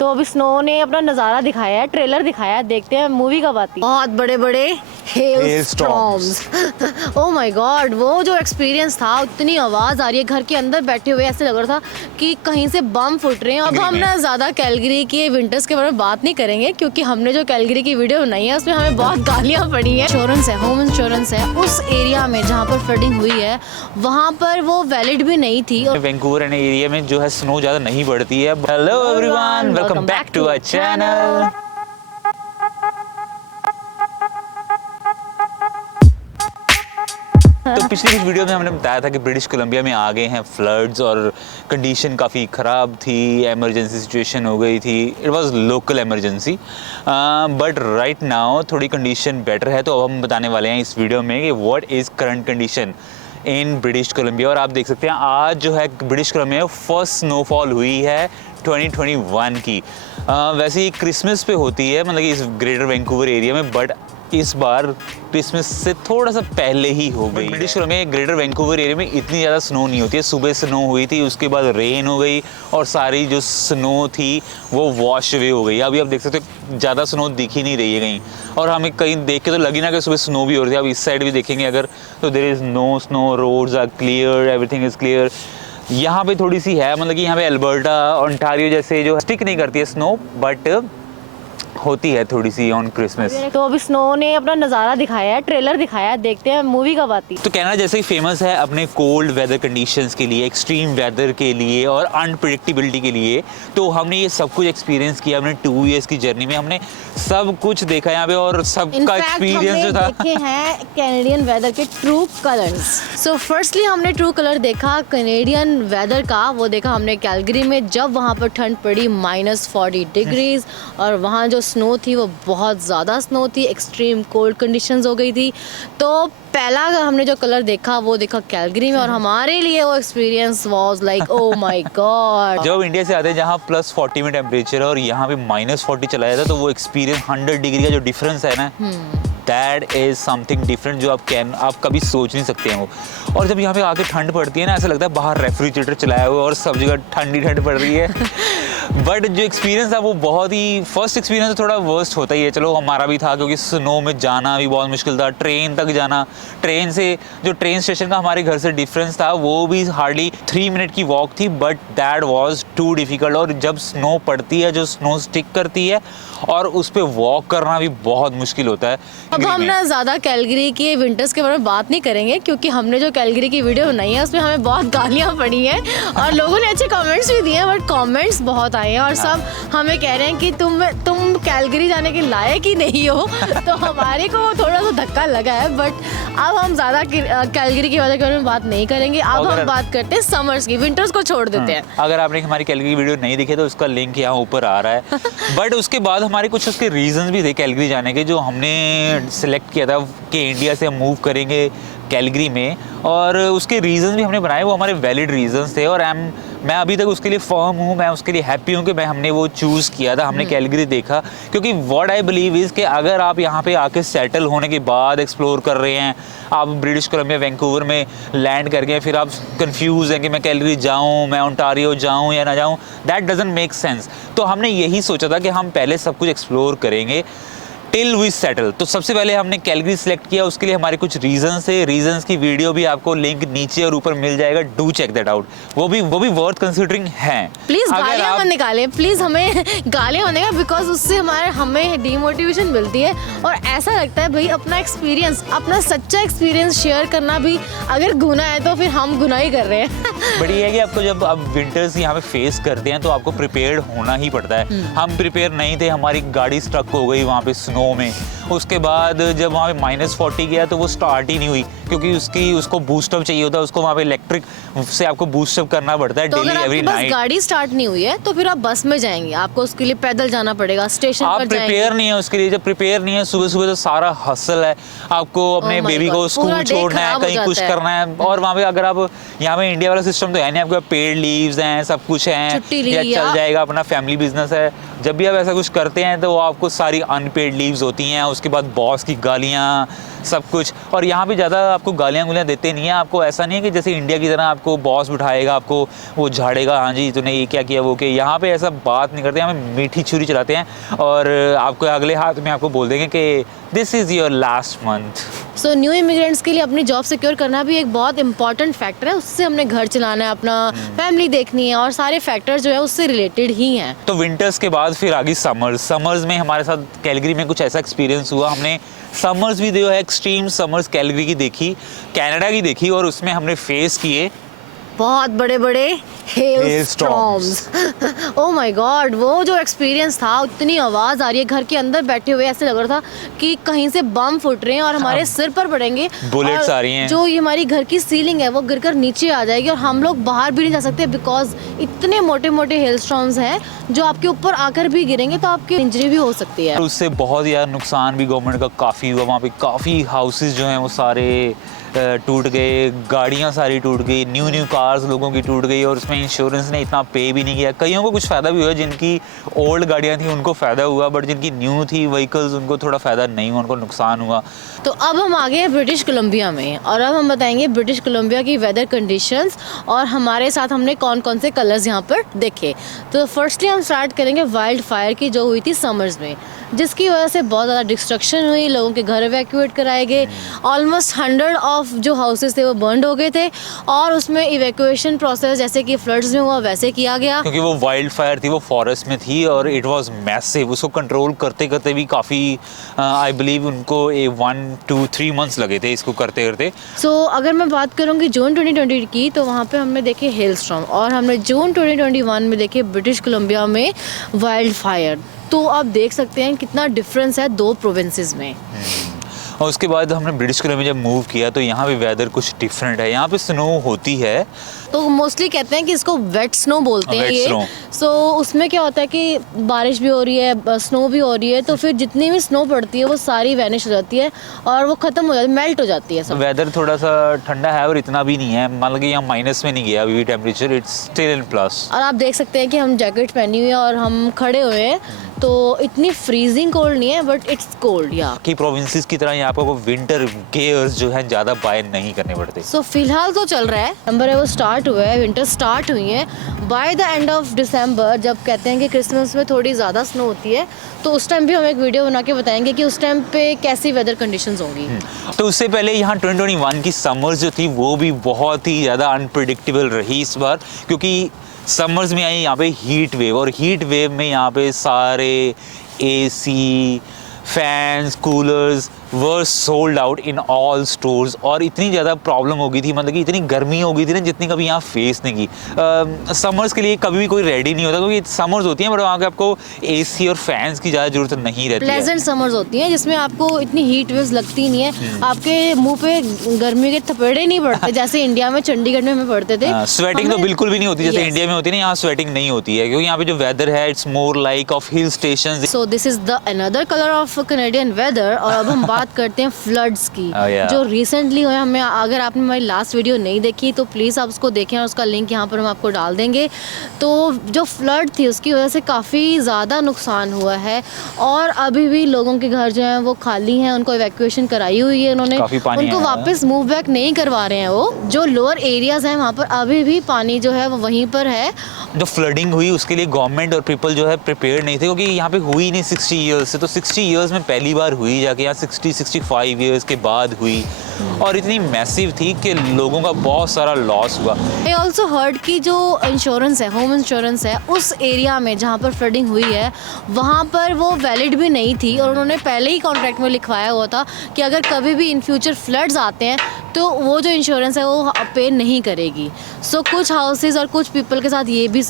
तो अभी स्नो ने अपना नज़ारा दिखाया है, ट्रेलर दिखाया है, देखते हैं मूवी कब आती है। बहुत बड़े बड़े hello storms. Oh my God, वो जो एक्सपीरियंस था, उतनी आवाज़ आ रही है, घर के अंदर बैठे हुए ऐसे लग रहा था कि कहीं से बम फुट रहे हैं। अब हम ना ज़्यादा कैलगरी के विंटर्स के बारे में बात नहीं करेंगे, क्योंकि हमने जो कैलगरी की वीडियो बनाई है उसमें हमें बहुत गालियाँ पड़ी हैं। इंश्योरेंस है, होम इंश्योरेंस है, उस एरिया में जहाँ पर फ्लडिंग हुई है वहाँ पर वो वैलिड भी नहीं थी। वैंकूवर एरिया में जो है स्नो ज़्यादा नहीं पड़ती है। Hello everyone, welcome back to our channel. तो पिछली कुछ वीडियो में हमने बताया था कि ब्रिटिश कोलंबिया में आ गए हैं फ्लड्स और कंडीशन काफ़ी ख़राब थी, इमरजेंसी सिचुएशन हो गई थी। It was local emergency, but right now थोड़ी कंडीशन बेटर है। तो अब हम बताने वाले हैं इस वीडियो में कि what is current condition in British Columbia. और आप देख सकते हैं आज जो है ब्रिटिश कोलंबिया में फर्स्ट स्नोफॉल हुई है 2021 की। वैसे ये क्रिसमस पे होती है, मतलब कि इस ग्रेटर वैंकूवर एरिया में, बट इस बार क्रिसमस से थोड़ा सा पहले ही हो गई। ब्रिटिश कोलंबिया में ग्रेटर वैंकूवर एरिया में इतनी ज़्यादा स्नो नहीं होती है। सुबह स्नो हुई थी, उसके बाद रेन हो गई और सारी जो स्नो थी वो वॉश अवे हो गई। अभी आप देख सकते हो ज़्यादा स्नो दिख ही नहीं रही है कहीं, और हमें कहीं देख के तो लगी ना कि सुबह स्नो भी हो रही है। अब इस साइड भी देखेंगे अगर, तो there is no snow, roads are clear, everything is clear. यहाँ पे थोड़ी सी है, मतलब कि यहाँ पे अल्बर्टा, ओंटारियो जैसे जो स्टिक नहीं करती है स्नो, बट होती है थोड़ी सी ऑन क्रिसमस। तो अभी स्नो ने अपना नज़ारा दिखाया है, ट्रेलर दिखाया है, देखते हैं मूवी कब आती है। तो कनाडा जैसे ही फेमस है अपने कोल्ड वेदर कंडीशंस के लिए, एक्सट्रीम वेदर के लिए और अनप्रिडिक्टेबिलिटी के लिए, तो हमने ये सब कुछ एक्सपीरियंस किया। हमने 2 इयर्स की जर्नी में हमने सब कुछ देखा यहाँ पे, और सबका एक्सपीरियंस जो था, देखे हैं कैनेडियन वेदर के ट्रू कलर्स। सो फर्स्टली हमने ट्रू कलर देखा कैनेडियन वेदर का, वो देखा हमने कैलगरी में, जब वहाँ पर ठंड पड़ी -40 डिग्रीज, और वहाँ जो स्नो थी वो बहुत ज़्यादा स्नो थी, एक्सट्रीम कोल्ड कंडीशंस हो गई थी। तो पहला हमने जो कलर देखा वो देखा कैलगरी में, और हमारे लिए वो experience was like oh my God. जब इंडिया से आते हैं जहाँ +40 में टेम्परेचर है और यहाँ पे -40 चला जाता है, तो वो एक्सपीरियंस 100 डिग्री का जो डिफरेंस है ना, दैट इज समथिंग डिफरेंट, जो आप कभी सोच नहीं सकते हैं वो। और जब यहाँ पे आके ठंड पड़ती है ना, ऐसा लगता है बाहर रेफ्रिजरेटर चलाया हुआ और सब जगह ठंडी ठंड पड़ रही है। बट जो एक्सपीरियंस था वो बहुत ही, फर्स्ट एक्सपीरियंस थोड़ा वर्स्ट होता ही है, चलो हमारा भी था, क्योंकि स्नो में जाना भी बहुत मुश्किल था। ट्रेन तक जाना, ट्रेन से जो ट्रेन स्टेशन का हमारे घर से डिफरेंस था वो भी हार्डली 3 मिनट की वॉक थी, but that was too difficult. और जब स्नो पड़ती है, जो स्नो स्टिक करती है, और उस पर वॉक करना भी बहुत मुश्किल होता है। अब हम ना ज़्यादा कैलगरी के विंटर्स के बारे में बात नहीं करेंगे, क्योंकि हमने जो कैलगरी की वीडियो बनाई है उसमें हमें बहुत गालियाँ पड़ी हैं, और लोगों ने अच्छे कमेंट्स भी दिए हैं, बट कमेंट्स बहुत आए हैं और सब हमें कह रहे हैं कि तुम कैलगरी जाने के लायक ही नहीं हो। तो हमारे को थोड़ा सा धक्का लगा है, बट अब हम ज़्यादा कैलगरी की वजह के बारे में बात नहीं करेंगे। अब हम बात करते हैं समर्स की, विंटर्स को छोड़ देते हैं। अगर आपने हमारी कैलगरी वीडियो नहीं देखी तो उसका लिंक यहाँ ऊपर आ रहा है। बट उसके बाद हमारे कुछ उसके रीजंस भी थे कैलगरी जाने के, जो हमने सिलेक्ट किया था कि इंडिया से हम मूव करेंगे कैलगरी में, और उसके रीजंस भी हमने बनाए, वो हमारे वैलिड रीजंस थे। और मैं अभी तक उसके लिए फर्म हूँ, मैं उसके लिए हैप्पी हूँ कि हमने वो चूज़ किया था, हमने कैलगरी देखा। क्योंकि व्हाट आई बिलीव इज़ कि अगर आप यहाँ पे आके सेटल होने के बाद एक्सप्लोर कर रहे हैं, आप ब्रिटिश कोलंबिया वैंकूवर में लैंड कर गए, फिर आप कंफ्यूज हैं कि मैं कैलगरी जाऊँ, मैं ओंटारियो जाऊँ या ना जाऊँ, दैट डजंट मेक सेंस। तो हमने यही सोचा था कि हम पहले सब कुछ एक्सप्लोर करेंगे टिल वी सेटल। तो सबसे पहले हमने कैलगरी सिलेक्ट किया, उसके लिए हमारे कुछ रीजंस थे। रीजंस की वीडियो भी आपको लिंक नीचे और ऊपर मिल जाएगा, डू चेक दैट आउट। वो भी वर्थ कंसीडरिंग है। प्लीज गालियां मत निकालें, प्लीज हमें गालियां मत निकालें, बिकॉज उससे हमें डीमोटिवेशन मिलती है, और ऐसा लगता है भाई अपना एक्सपीरियंस, अपना सच्चा एक्सपीरियंस शेयर करना भी अगर गुनाह है तो फिर हम गुनाह ही कर रहे हैं। बट ये है कि आपको जब आप विंटर्स यहाँ पे फेस करते हैं तो आपको प्रिपेयर्ड होना ही पड़ता है। हम प्रिपेयर नहीं थे, हमारी गाड़ी स्ट्रक हो गई वहाँ पे स्नो में। उसके बाद जब वहाँ पे -40 गया तो वो स्टार्ट ही नहीं हुई, क्योंकि उसको बूस्टअप चाहिए होता है, उसको वहाँ पे इलेक्ट्रिक से आपको बूस्टअप करना पड़ता है डेली एवरी नाइट। गाड़ी स्टार्ट नहीं हुई है तो फिर आप बस में जाएंगे, आपको उसके लिए पैदल जाना पड़ेगा, स्टेशन पर जाएंगे। आप प्रिपेयर नहीं है उसके लिए, जब प्रिपेयर नहीं है, सुबह सुबह तो सारा हसल है, आपको अपने बेबी को स्कूल छोड़ना है, कहीं कुछ करना है। और वहाँ पे अगर आप, यहाँ पे इंडिया वाला सिस्टम तो है नहीं, आपके पेड लीव्स हैं, सब कुछ है, या चल जाएगा, अपना फैमिली बिजनेस है। जब भी आप ऐसा कुछ करते हैं तो आपको सारी अनपेड लीव्स होती हैं, उसके बाद बॉस की गालियाँ, सब कुछ। और यहाँ पे ज़्यादा आपको गालियाँ देते नहीं हैं, आपको ऐसा नहीं है कि जैसे इंडिया की तरह आपको बॉस बिठाएगा, आपको वो झाड़ेगा, हाँ जी तूने ये क्या किया वो क्या। यहाँ पे ऐसा बात नहीं करते, यहाँ पे मीठी छुरी चलाते हैं और आपको अगले हाथ में आपको बोल देंगे कि this is your last month. So new immigrants के लिए अपनी जॉब सिक्योर करना भी एक बहुत इंपॉर्टेंट फैक्टर है, उससे हमने घर चलाना है, अपना फैमिली देखनी है और सारे फैक्टर जो है उससे रिलेटेड ही हैं। तो विंटर्स के बाद फिर आ गई समर्स में हमारे साथ कैलगरी में कुछ ऐसा एक्सपीरियंस हुआ। हमने समर्स भी जो है एक्सट्रीम समर्स कैलगरी की देखी, कनाडा की देखी और उसमें हमने फेस किए बहुत बड़े बड़े hello storms. Oh my God, वो जो एक्सपीरियंस था, इतनी आवाज़ आ रही है, घर के अंदर बैठे हुए ऐसे लग रहा था कि कहीं से बम फुट रहे हैं और हमारे सिर पर पड़ेंगे, बुलेट्स आ रही हैं। जो ये हमारी घर की सीलिंग है वो गिरकर नीचे आ जाएगी और हम लोग बाहर भी नहीं जा सकते बिकॉज इतने मोटे मोटे हेल स्टॉर्म्स हैं जो आपके ऊपर आकर भी गिरेंगे तो आपकी इंजरी भी हो सकती है। उससे बहुत ज़्यादा नुकसान भी गवर्नमेंट का काफ़ी हुआ। वहाँ पे काफ़ी हाउसेस जो हैं वो सारे टूट गए, गाड़ियाँ सारी टूट गई, न्यू कार्स लोगों की टूट गई और उसमें इंश्योरेंस ने इतना पे भी नहीं किया। कईयों को कुछ फ़ायदा भी हुआ, जिनकी ओल्ड गाड़ियाँ थी उनको फ़ायदा हुआ, बट जिनकी न्यू थी व्हीकल्स उनको थोड़ा फ़ायदा नहीं हुआ, उनको नुकसान हुआ। तो अब हम आ गए हैं ब्रिटिश कोलंबिया में और अब हम बताएंगे ब्रिटिश कोलंबिया की वेदर कंडीशंस और हमारे साथ हमने कौन कौन से कलर्स यहाँ पर देखे। तो फर्स्टली हम स्टार्ट करेंगे वाइल्ड फायर की, जो हुई थी समर्स में, जिसकी वजह से बहुत ज़्यादा डिस्ट्रक्शन हुई, लोगों के घर इवैक्यूएट कराए गए, ऑलमोस्ट 100 ऑफ जो हाउसेस थे वो बर्न हो गए थे और उसमें इवैक्यूएशन प्रोसेस जैसे कि फ्लड्स में हुआ वैसे किया गया, क्योंकि वो वाइल्ड फायर थी, वो फॉरेस्ट में थी और इट वाज मैसिव। उसको कंट्रोल करते करते भी काफ़ी आई बिलीव उनको 1 2 3 मंथ्स लगे थे इसको करते करते। सो अगर मैं बात करूँगी जून 2020 की, तो वहाँ पे हमने देखे हेल स्टॉर्म और हमने जून 2021 में देखे ब्रिटिश कोलंबिया में वाइल्ड फायर। तो आप देख सकते हैं कितना डिफरेंस है दो प्रोविंसेस में। और उसके बाद हमने ब्रिटिश कोलंबिया जब मूव किया तो यहाँ पे वेदर कुछ डिफरेंट है। यहाँ पे स्नो होती है, तो मोस्टली कहते हैं कि इसको वेट स्नो बोलते हैं ये। सो उसमें क्या होता है कि बारिश भी हो रही है, स्नो भी हो रही है, तो फिर जितनी भी स्नो पड़ती है वो सारी वैनिश हो जाती है और वो खत्म हो जाती है, मेल्ट हो जाती है सब। वेदर थोड़ा सा ठंडा है और इतना भी नहीं है, मान लो कि यहाँ माइनस में नहीं गया अभी भी temperature, it's still in plus. और आप देख सकते हैं कि हम जैकेट पहनी हुई है और हम खड़े हुए हैं, तो इतनी फ्रीजिंग कोल्ड नहीं है बट इट्स कोल्ड। या की प्रोविंसेस की तरह यहाँ पर विंटर गेयर्स जो है ज़्यादा बाय नहीं करने पड़ते। सो फिलहाल तो चल रहा है, नंबर है वो स्टार्ट हुआ है, विंटर स्टार्ट हुई है। By the end of December जब कहते हैं कि क्रिसमस में थोड़ी ज़्यादा स्नो होती है, तो उस टाइम भी हम एक वीडियो बना के बताएंगे कि उस टाइम पे कैसी वेदर कंडीशंस होंगी। तो उससे पहले यहाँ 2021 की समर्स जो थी वो भी बहुत ही ज़्यादा अनप्रिडिक्टेबल रही इस बार, क्योंकि समर्स में आई यहाँ पे हीट वेव और हीट वेव में यहाँ पे सारे AC, fans, coolers were sold out in all stores और इतनी ज़्यादा प्रॉब्लम हो गई थी, मतलब कि इतनी गर्मी हो गई थी ना जितनी कभी यहाँ फेस नहीं की। समर्स के लिए कभी भी कोई रेडी नहीं होता, क्योंकि समर्स होती हैं बट वहाँ के आपको एसी और फैंस की ज़्यादा जरूरत नहीं रहती है। प्लेजेंट समर्स होती हैं जिसमें आपको इतनी हीट वेव्स लगती नहीं है, आपके मुंह पे गर्मी के थपेड़े नहीं पड़ते जैसे इंडिया में चंडीगढ़ में हमें पड़ते थे। स्वेटिंग तो बिल्कुल भी नहीं होती जैसे इंडिया में होती है ना, यहाँ स्वेटिंग नहीं होती है क्योंकि यहाँ पे जो वेदर है it's more like of hill station. So this is the another colour of Canadian weather. और अब हम बात करते हैं फ्लड्स की, जो रिसेंटली हुए। हमें अगर आपने हमारी लास्ट वीडियो नहीं देखी तो प्लीज़ आप उसको देखें और उसका लिंक यहाँ पर हम आपको डाल देंगे। तो जो फ्लड थी उसकी वजह से काफ़ी ज़्यादा नुकसान हुआ है और अभी भी लोगों के घर जो हैं वो खाली हैं, उनको इवैक्यूएशन कराई हुई है उन्होंने, उनको वापस मूव बैक नहीं करवा रहे हैं। वो जो लोअर एरियाज हैं वहाँ पर अभी भी पानी जो है वो वहीं पर है। जो फ्लडिंग हुई उसके लिए गवर्नमेंट और पीपल जो है प्रिपेयर नहीं थे, क्योंकि यहाँ पे हुई नहीं 60 ईयर्स से, तो 60 ईयर्स में पहली बार हुई, जाके यहाँ 60-65 ईयर्स के बाद हुई और इतनी मैसिव थी कि लोगों का बहुत सारा लॉस हुआ। आई ऑल्सो हर्ड कि जो इंश्योरेंस है, होम इंश्योरेंस है, उस एरिया में जहाँ पर फ्लडिंग हुई है वहाँ पर वो वैलिड भी नहीं थी और उन्होंने पहले ही कॉन्ट्रैक्ट में लिखवाया हुआ था कि अगर कभी भी इन फ्यूचर फ्लड्स आते हैं तो वो जो इंश्योरेंस है वो पे नहीं करेगी। सो कुछ हाउसेस और कुछ पीपल के साथ ये भी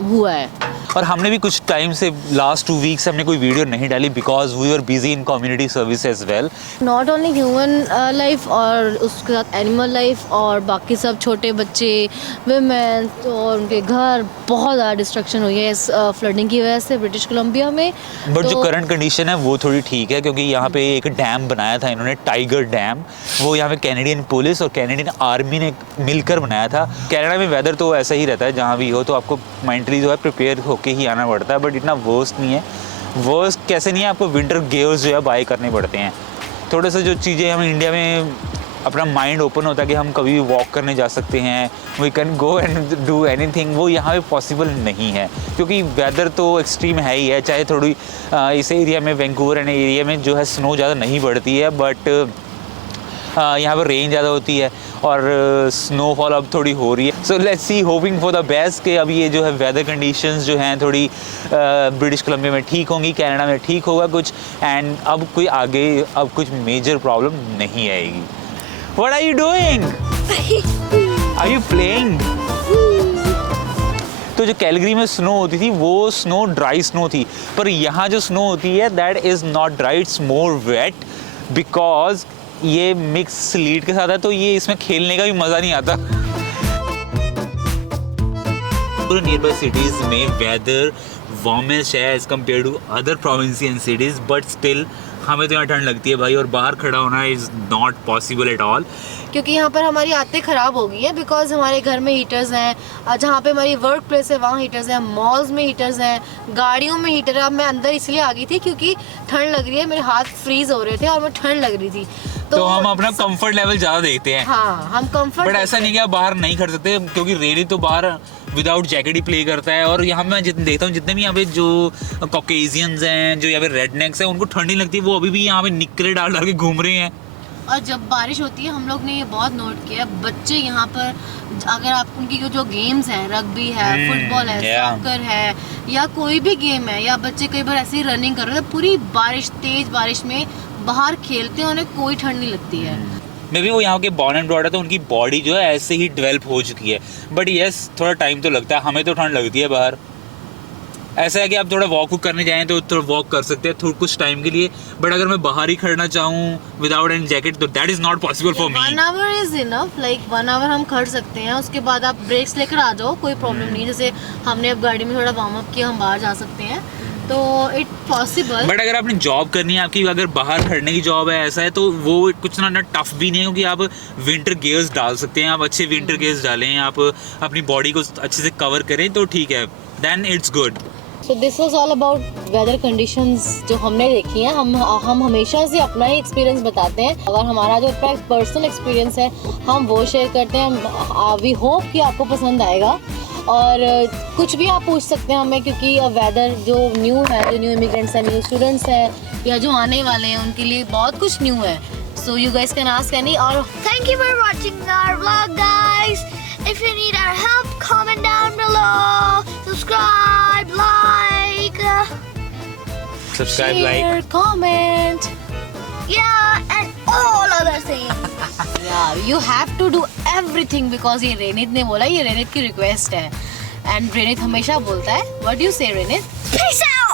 हुआ है। और हमने भी कुछ टाइम से लास्ट 2 वीक्स से हमने कोई वीडियो नहीं डाली because we are busy in community service as well. Not only human life और उसके साथ एनिमल लाइफ और बाकी सब छोटे बच्चे, विमेन और उनके घर, बहुत ज़्यादा डिस्ट्रक्शन हुई है इस फ्लडिंग की वजह से ब्रिटिश कोलंबिया में। बट जो करंट कंडीशन है वो थोड़ी ठीक है, क्योंकि यहाँ पे एक डैम बनाया था इन्होंने, टाइगर डैम। वो यहाँ पे कैनेडियन पुलिस और कैनेडियन आर्मी ने मिलकर बनाया था। कनाडा में वेदर तो ऐसा ही रहता है, जहाँ भी हो तो आपको मेंटली जो है प्रिपेयर होके ही आना पड़ता है, बट इतना वर्स्ट नहीं है। वर्स्ट कैसे नहीं है, आपको विंटर गियर्स जो है बाय करने पड़ते हैं। थोड़े से जो चीज़ें हम इंडिया में अपना माइंड ओपन होता है कि हम कभी भी वॉक करने जा सकते हैं, we can go and do anything, वो यहाँ पे पॉसिबल नहीं है क्योंकि वेदर तो एक्सट्रीम है ही है। चाहे थोड़ी इस एरिया में, वैंकूवर एंड एरिया में जो है स्नो ज़्यादा नहीं पड़ती है, बट यहाँ पर रेन ज़्यादा होती है और स्नोफॉल अब थोड़ी हो रही है। So let's see, hoping for the best कि अब ये जो है वेदर कंडीशंस जो हैं थोड़ी ब्रिटिश कोलंबिया में ठीक होंगी, कनाडा में ठीक होगा कुछ, एंड अब कोई आगे अब कुछ मेजर प्रॉब्लम नहीं आएगी। What are you doing? Are you playing? तो जो कैलगरी में स्नो होती थी वो स्नो ड्राई स्नो थी, पर यहाँ जो स्नो होती है that is not dry, it's more weight because ये मिक्स स्लीट के साथ है, तो ये इसमें खेलने का भी मज़ा नहीं आता। पूरे नियरबाई सिटीज़ में वेदर वार्मेस्ट है as compare to other province and cities, but still हमें तो यहाँ ठंड लगती है भाई, और बाहर खड़ा होना is not possible at all. क्योंकि यहाँ पर हमारी आदतें ख़राब हो गई हैं बिकॉज हमारे घर में हीटर्स हैं, जहाँ पे हमारी वर्क प्लेस है वहाँ हीटर्स हैं, मॉल्स में हीटर्स हैं, गाड़ियों में हीटर है। अब मैं अंदर इसलिए आ गई थी क्योंकि ठंड लग रही है, मेरे हाथ फ्रीज हो रहे थे और मैं ठंड लग रही थी, तो हम अपना कंफर्ट लेवल ज़्यादा देखते हैं। हाँ, हम कंफर्ट, बट ऐसा नहीं कि आप बाहर नहीं कर सकते क्योंकि रेनी तो बाहर विदाउट जैकेट ही प्ले करता है। और यहाँ मैं जितने देखता हूँ, जितने भी यहाँ पे जो कॉकेजियंस हैं, जो यहाँ पे रेडनेक्स हैं, उनको ठंड नहीं लगती, वो अभी भी यहाँ पे निकले डाल डाल के घूम रहे हैं। और जब बारिश होती है, हम लोग ने ये बहुत नोट किया, बच्चे यहाँ पर अगर आप उनकी जो गेम्स हैं, रग्बी है, फुटबॉल है, सॉकर है, या कोई भी गेम है, या बच्चे कई बार ऐसे ही रनिंग कर रहे हैं, पूरी बारिश, तेज बारिश में बाहर खेलते हैं, उन्हें कोई ठंड नहीं लगती है। मे बी वो यहाँ के बॉर्न एंड ब्रॉड है तो उनकी बॉडी जो है ऐसे ही डेवलप हो चुकी है, बट यस थोड़ा टाइम तो लगता है। हमें तो ठंड लगती है बाहर। ऐसा है कि आप थोड़ा वॉक करने जाएं तो थोड़ा वॉक कर सकते हैं थोड़ा कुछ टाइम के लिए, बट अगर मैं बाहर ही खड़ना चाहूँ विदाउट एनी जैकेट तो that is not possible for me. 1 hour is enough, like 1 hour हम खड़ सकते हैं, उसके बाद आप ब्रेक्स लेकर आ जाओ, कोई प्रॉब्लम नहीं। जैसे हमने अब गाड़ी में थोड़ा वार्म अप किया, हम बाहर जा सकते हैं, तो इट पॉसिबल। बट अगर आपने जॉब करनी है, आपकी अगर बाहर खड़ने की जॉब है, ऐसा है तो वो कुछ ना टफ भी नहीं है क्योंकि आप विंटर गेयर्स डाल सकते हैं। आप अच्छे विंटर गेयर्स डालें, आप अपनी बॉडी को अच्छे से कवर करें तो ठीक है, then it's good. So this was all about weather conditions जो हमने देखी हैं। हम हमेशा से अपना ही एक्सपीरियंस बताते हैं, अगर हमारा जो पर्सनल एक्सपीरियंस है हम वो शेयर करते हैं। वी होप कि आपको पसंद आएगा, और कुछ भी आप पूछ सकते हैं हमें, क्योंकि वेदर जो न्यू है, जो न्यू इमिग्रेंट्स हैं, न्यू स्टूडेंट्स हैं, या जो आने वाले हैं, उनके लिए बहुत कुछ न्यू है। So you guys can ask any. और Thank you for watching our vlog, guys. If you need our help, comment down below. Subscribe, like, Subscribe, share, like, comment. yeah, and all other things. Yeah, you have to do everything because ये रेनित ने बोला, ये रेनित की request है, and रेनित हमेशा बोलता है, what do you say रेनित? Peace out.